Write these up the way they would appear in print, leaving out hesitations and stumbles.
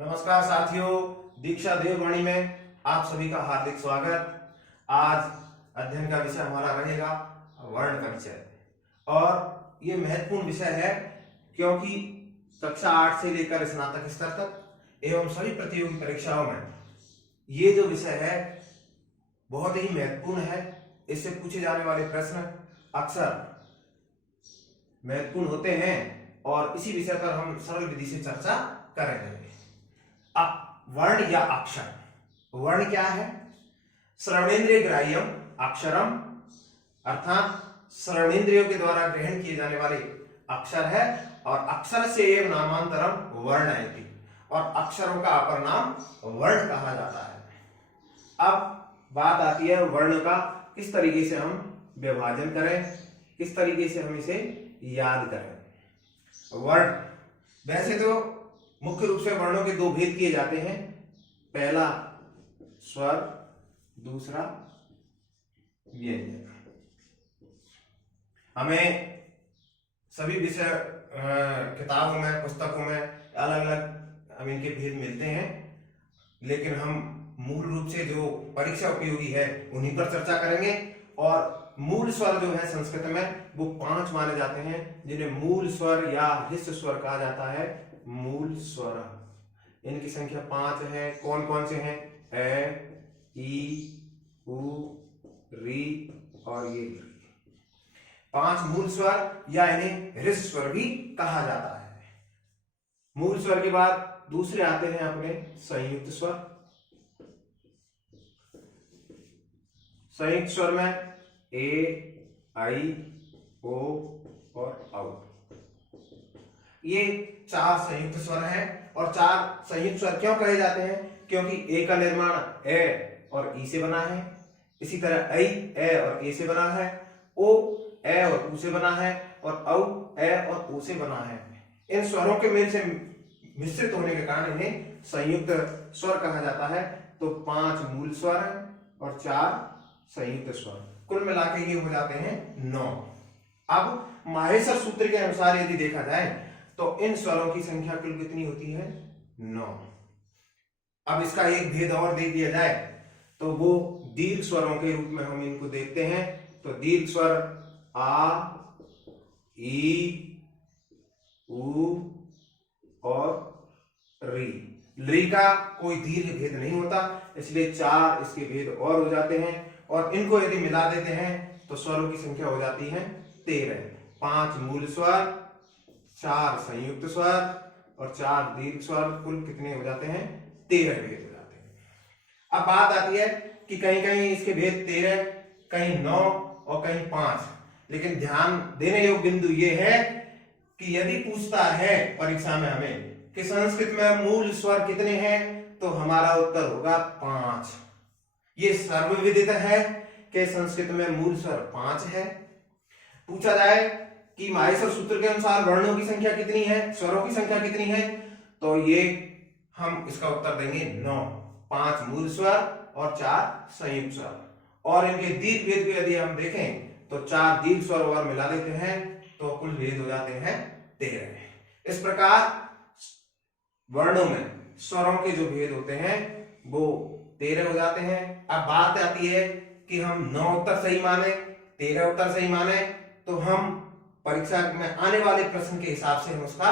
नमस्कार साथियों, दीक्षा देववाणी में आप सभी का हार्दिक स्वागत। आज अध्ययन का विषय हमारा रहेगा वर्ण का विषय। और ये महत्वपूर्ण विषय है क्योंकि कक्षा 8 से लेकर स्नातक स्तर तक एवं सभी प्रतियोगी परीक्षाओं में ये जो विषय है बहुत ही महत्वपूर्ण है। इससे पूछे जाने वाले प्रश्न अक्सर महत्वपूर्ण होते हैं और इसी विषय पर हम सरल विधि से चर्चा करेंगे। वर्ण या अक्षर। वर्ण क्या है? श्रवणेन्द्रिय ग्राह्यम अक्षरम, अर्थात श्रवणेन्द्रियों के द्वारा ग्रहण किए जाने वाले अक्षर है। और अक्षर से एव नामांतरम वर्ण है, और अक्षरों का अपर नाम वर्ण कहा जाता है। अब बात आती है वर्ण का किस तरीके से हम विभाजन करें, किस तरीके से हम इसे याद करें। वर्ण, वैसे तो मुख्य रूप से वर्णों के दो भेद किए जाते हैं। पहला स्वर, दूसरा व्यंजन। हमें सभी विषय किताबों में, पुस्तकों में अलग अलग हम इनके भेद मिलते हैं, लेकिन हम मूल रूप से जो परीक्षा उपयोगी है उन्हीं पर चर्चा करेंगे। और मूल स्वर जो है संस्कृत में वो 5 माने जाते हैं, जिन्हें मूल स्वर या हिस्स स्वर कहा जाता है। मूल स्वर, इनकी संख्या 5 है। कौन कौन से हैं? ए, ई, उ, री और ये 5 मूल स्वर या इन्हें हृस्व स्वर भी कहा जाता है। मूल स्वर के बाद दूसरे आते हैं अपने संयुक्त स्वर। संयुक्त स्वर में ए, आई, ओ और औ। ये 4 संयुक्त स्वर हैं। और 4 संयुक्त स्वर क्यों कहे जाते हैं? क्योंकि ए का निर्माण ए और ई से बना है। इसी तरह ऐ ए और ए से बना है। ओ ए और उ से बना है। और औ ए और उ से बना है। इन स्वरों के मेल से मिश्रित होने के कारण इन्हें संयुक्त स्वर कहा जाता है। तो 5 मूल स्वर और 4 संयुक्त स्वर, कुल मिलाकर ये हो जाते हैं 9। अब माहेश्वर सूत्र के अनुसार यदि देखा जाए तो इन स्वरों की संख्या कुल कितनी होती है? 9। अब इसका एक भेद और देख दिया जाए तो वो दीर्घ स्वरों के रूप में हम इनको देखते हैं। तो दीर्घ स्वर आ, ई, उ और री। री का कोई दीर्घ भेद नहीं होता, इसलिए 4 इसके भेद और हो जाते हैं। और इनको यदि मिला देते हैं तो स्वरों की संख्या हो जाती है 13। 5 मूल स्वर, 4 संयुक्त स्वर और 4 दीर्घ स्वर, कुल कितने हो जाते हैं? 13 भेद हो जाते हैं। अब बात आती है कि कहीं कहीं इसके भेद 13, कहीं 9 और कहीं 5। लेकिन ध्यान देने योग्य बिंदु ये है कि यदि पूछता है परीक्षा में हमें कि संस्कृत में मूल स्वर कितने हैं, तो हमारा उत्तर होगा 5। ये सर्वविदित है कि संस्कृत में मूल स्वर 5 है। पूछा जाए कि माहेश्वर सूत्र के अनुसार वर्णों की संख्या कितनी है, स्वरों की संख्या कितनी है, तो ये हम इसका उत्तर देंगे 9। 5 मूल स्वर और 4 संयुक्त स्वर। और इनके दीर्घ भेद को यदि हम देखें तो 4 दीर्घ स्वर और मिला देते हैं तो कुल भेद हो जाते हैं 13। इस प्रकार वर्णों में स्वरों के जो भेद होते हैं वो 13 हो जाते हैं। अब बात आती है कि हम 9 उत्तर सही माने, 13 उत्तर सही माने, तो हम परीक्षा में आने वाले प्रश्न के हिसाब से हम उसका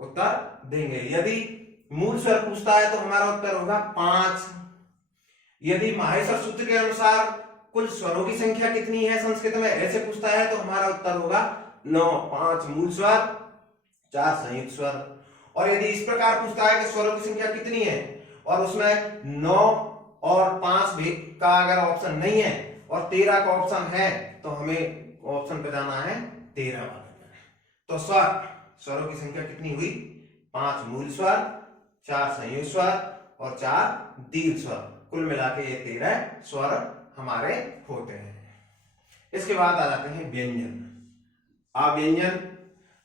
उत्तर देंगे। यदि मूल स्वर पूछता है तो हमारा उत्तर होगा 5। यदि माहेश्वर सूत्र के अनुसार कुल स्वरों की संख्या कितनी है संस्कृत में, ऐसे पूछता है तो हमारा उत्तर होगा 9। 5 मूल स्वर, 4 संयुक्त स्वर। और यदि इस प्रकार पूछता है कि स्वरों की संख्या कितनी है और उसमें 9 और 5 भी का अगर ऑप्शन नहीं है और 13 का ऑप्शन है, तो हमें ऑप्शन पे जाना है 13 वाला। तो स्वरों की संख्या कितनी हुई? 5 मूल स्वर, 4 संयुक्त स्वर और 4 दीर्घ स्वर, कुल मिला के ये 13 स्वर हमारे होते हैं। इसके बाद आ जाते हैं व्यंजन। अव्यंजन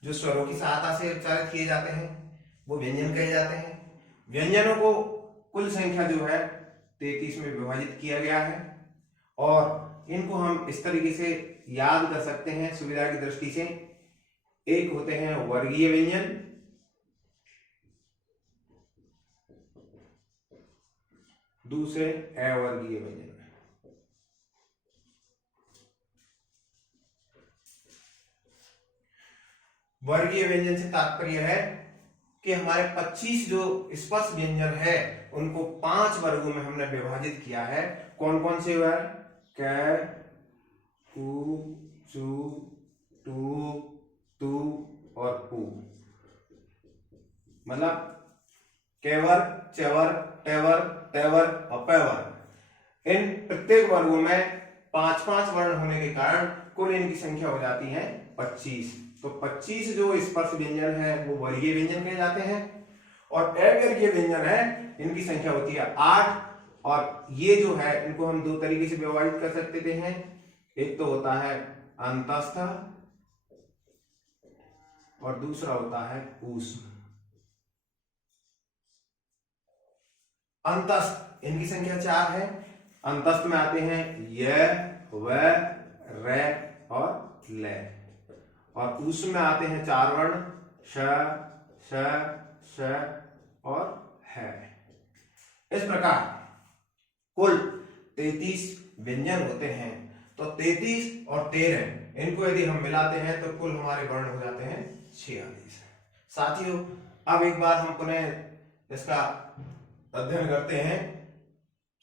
जो स्वरों की सहायता से उच्चारित किए जाते हैं वो व्यंजन कहे जाते हैं। व्यंजनों को कुल संख्या जो है 33 में विभाजित किया गया है। और इनको हम इस तरीके से याद कर सकते हैं सुविधा की दृष्टि से। एक होते हैं वर्गीय व्यंजन, दूसरे अवर्गीय व्यंजन। वर्गीय व्यंजन से तात्पर्य है कि हमारे 25 जो स्पर्श व्यंजन है उनको 5 वर्गों में हमने विभाजित किया है। कौन कौन से वर्ग? क, कु, चु, टू, तू और पू। मतलब केवर्ग, चवर्ग, टेवर्ग, तेवर्ग और पैवर्ग। इन प्रत्येक वर्गों में 5-5 वर्ण होने के कारण कुल इनकी संख्या हो जाती है 25। तो 25 जो स्पर्श व्यंजन है वो वर्गीय व्यंजन कहे जाते हैं। और अवर्गीय व्यंजन है इनकी संख्या होती है 8। और ये जो है इनको हम दो तरीके से विभाजित कर सकते हैं। एक तो होता है अंतस्थ और दूसरा होता है ऊष्म। अंतस्थ इनकी संख्या 4 है। अंतस्थ में आते हैं य, व, रे और ले। और ऊष्म में आते हैं 4 वर्ण श, श, श और है। इस प्रकार कुल 33 व्यंजन होते हैं। तो 33 और 13 इनको यदि हम मिलाते हैं तो कुल हमारे वर्ण हो जाते हैं 46। साथियों, अब एक बार हम पुनः इसका अध्ययन करते हैं।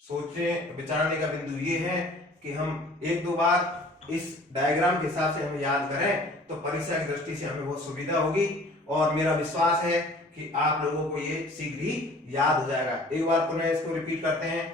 सोचने विचारने का बिंदु ये है कि हम एक दो बार इस डायग्राम के हिसाब से हम याद करें तो परीक्षा की दृष्टि से हमें बहुत सुविधा होगी। और मेरा विश्वास है कि आप लोगों को ये शीघ्र ही याद हो जाएगा। एक बार पुनः इसको रिपीट करते हैं।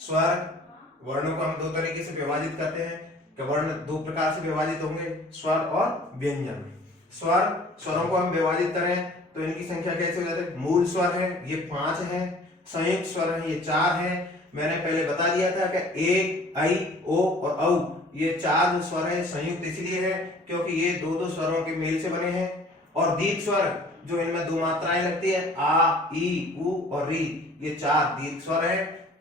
स्वर वर्णों को हम दो तरीके से विभाजित करते हैं कि वर्ण दो प्रकार से विभाजित होंगे, स्वर और व्यंजन। स्वरों को हम विभाजित करें तो इनकी संख्या कैसे हो जाती है? मूल स्वर है ये 5 है, संयुक्त स्वर है ये 4 है। मैंने पहले बता दिया था कि ए, आई, ओ और औ ये 4 जो स्वर है संयुक्त इसलिए है क्योंकि ये दो स्वरों के मेल से बने हैं। और दीर्घ स्वर जो इनमें 2 मात्राएं लगती है आ, ई, उ और री, ये 4 दीर्घ स्वर है।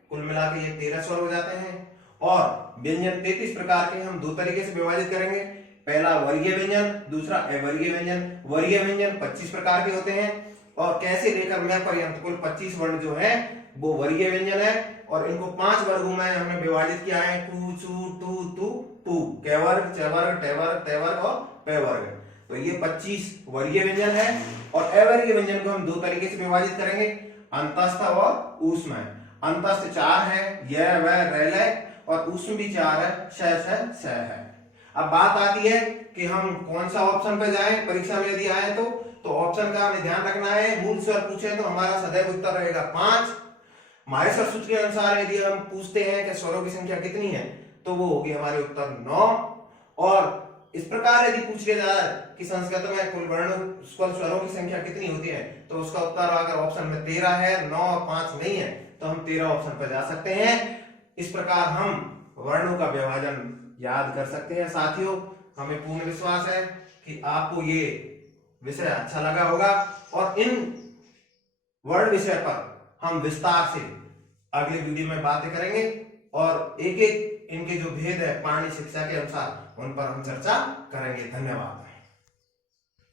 कुल मिला के ये 13 स्वर हो जाते हैं। और व्यंजन 33 प्रकार के हम दो तरीके से विभाजित करेंगे। पहला वर्गीय व्यंजन, दूसरा अवर्गीय व्यंजन। वर्गीय व्यंजन 25 प्रकार के होते हैं और कैसे लेकर मैं पर्यंत कुल 25 वर्ण जो है वो वर्गीय व्यंजन है। और इनको 5 वर्गों में हमने विभाजित किया है कु, चु, टू, तू, पू। केवर्ग, चवर्ग, टेवर्ग, तेवर्ग और पैवर्ग। तो ये 25 वर्गीय व्यंजन है। और अवर्गीय व्यंजन को हम दो तरीके से विभाजित करेंगे, अंतस्थ और ऊष्म। अंतस्थ 4 है य, व, रे, ले और ऊष्म भी 4 है श, श, स है। अब बात आती है कि हम कौन सा ऑप्शन पे जाएं परीक्षा में यदि आए तो ऑप्शन का हमें ध्यान रखना है। मूल स्वर पूछे तो हमारा सदैव उत्तर रहेगा 5। माहेश्वर सूत्र के अनुसार यदि हम पूछते हैं कि स्वरों की संख्या कितनी है तो वो होगी हमारे उत्तर 9। और इस प्रकार यदि पूछ लिया जाए कि संस्कृत में कुल वर्णों स्वरों की संख्या कितनी होती है तो उसका उत्तर अगर ऑप्शन में 13 है, 9 और 5 नहीं है तो हम 13 ऑप्शन पर जा सकते हैं। इस प्रकार हम वर्णों का विभाजन याद कर सकते हैं। साथियों, हमें पूर्ण विश्वास है कि आपको ये विषय अच्छा लगा होगा और इन वर्ण विषय पर हम विस्तार से अगले वीडियो में बातें करेंगे और एक एक इनके जो भेद है पाणिनि शिक्षा के अनुसार उन पर हम चर्चा करेंगे। धन्यवाद।